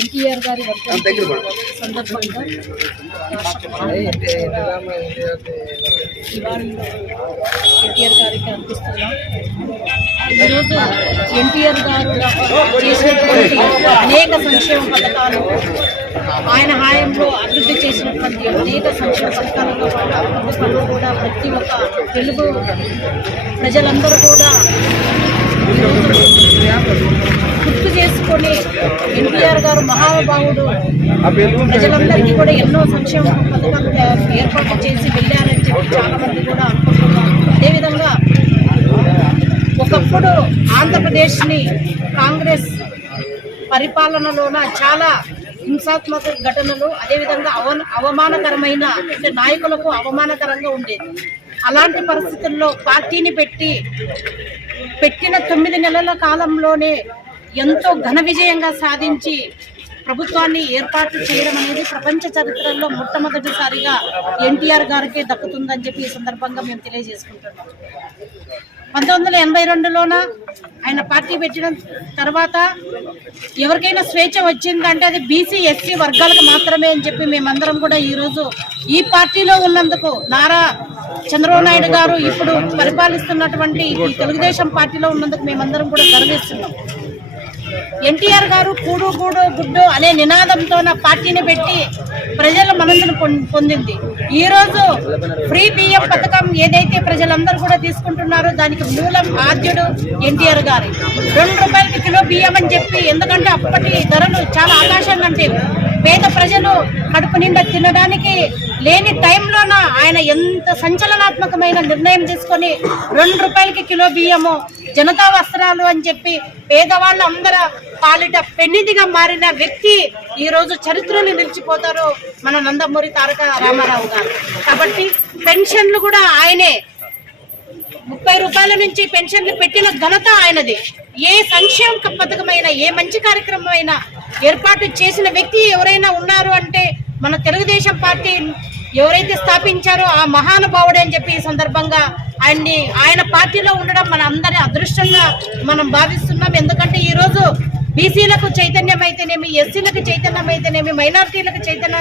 ఎన్టీఆర్ గారి సందర్భంగా ఎన్టీఆర్ గారికి అర్పిస్తున్నాం. ఈరోజు ఎన్టీఆర్ గారు చేసినటువంటి అనేక సంక్షేమ పథకాలు, ఆయన హాయంలో అభివృద్ధి చేసినటువంటి అనేక సంక్షేమ పథకాలలో కూడా ప్రతి ఒక్క తెలుగు ప్రజలందరూ కూడా గుర్తు చేసుకొని ఎన్టీఆర్ గారు మహానుభావుడు, ప్రజలందరికీ కూడా ఎన్నో సంక్షేమ పథకాలు ఏర్పాటు చేసి వెళ్ళారని చెప్పి చాలా మంది కూడా అనుకుంటున్నారు. అదేవిధంగా ఒకప్పుడు ఆంధ్రప్రదేశ్ని కాంగ్రెస్ పరిపాలనలోన చాలా హింసాత్మక ఘటనలు, అదేవిధంగా అవమానకరమైన అంటే నాయకులకు అవమానకరంగా ఉండేది. అలాంటి పరిస్థితుల్లో పార్టీని పెట్టిన 9 నెలల కాలంలోనే ఎంతో ఘన విజయంగా సాధించి ప్రభుత్వాన్ని ఏర్పాటు చేయడం అనేది ప్రపంచ చరిత్రలో మొట్టమొదటిసారిగా ఎన్టీఆర్ గారికే దక్కుతుందని చెప్పి ఈ సందర్భంగా మేము తెలియజేసుకుంటున్నాం. 1982లోన ఆయన పార్టీ పెట్టిన తర్వాత ఎవరికైనా స్వేచ్ఛ వచ్చిందంటే అది బీసీ ఎస్సీ వర్గాలకు మాత్రమే అని చెప్పి మేమందరం కూడా ఈరోజు ఈ పార్టీలో ఉన్నందుకు, నారా చంద్రబాబు నాయుడు గారు ఇప్పుడు పరిపాలిస్తున్నటువంటి ఈ తెలుగుదేశం పార్టీలో ఉన్నందుకు మేమందరం కూడా గర్విస్తున్నాం. ఎన్టీఆర్ గారు కూడు గూడు గుడ్డు అనే నినాదంతో నా పార్టీని పెట్టి ప్రజల మనసును పొందింది. ఈరోజు ఫ్రీ బియ్యం పథకం ఏదైతే ప్రజలందరూ కూడా తీసుకుంటున్నారో దానికి మూలం ఆద్యుడు ఎన్టీఆర్ గారు. 2 రూపాయలకి కిలో బియ్యం అని చెప్పి, ఎందుకంటే అప్పటి ధరలు చాలా ఆకాశంగా అంటే పేద ప్రజలు కడుపు నిండా తినడానికి లేని టైంలోన ఆయన ఎంత సంచలనాత్మకమైన నిర్ణయం తీసుకొని 2 రూపాయలకి కిలో బియ్యము, జనతా వస్త్రాలు అని చెప్పి పేదవాళ్ళ అందరూ పాలిట పెన్నిదిగా మారిన వ్యక్తి ఈ రోజు చరిత్రలో నిలిచిపోతారు మన నందమూరి తారక రామారావు గారు. కాబట్టి పెన్షన్లు కూడా ఆయనే 30 రూపాయల నుంచి పెన్షన్లు పెట్టిన ఘనత ఆయనది. ఏ సంక్షేమ పథకమైనా, ఏ మంచి కార్యక్రమం అయినా ఏర్పాటు చేసిన వ్యక్తి ఎవరైనా ఉన్నారు అంటే మన తెలుగుదేశం పార్టీ ఎవరైతే స్థాపించారో ఆ మహానుభావుడే అని చెప్పి ఈ సందర్భంగా ఆయన పార్టీలో ఉండడం మన అందరి అదృష్టంగా మనం భావిస్తున్నాం. ఎందుకంటే ఈరోజు బీసీలకు చైతన్యం అయితేనేమి, ఎస్సీలకు చైతన్యం అయితేనేమి, మైనారిటీలకు చైతన్యం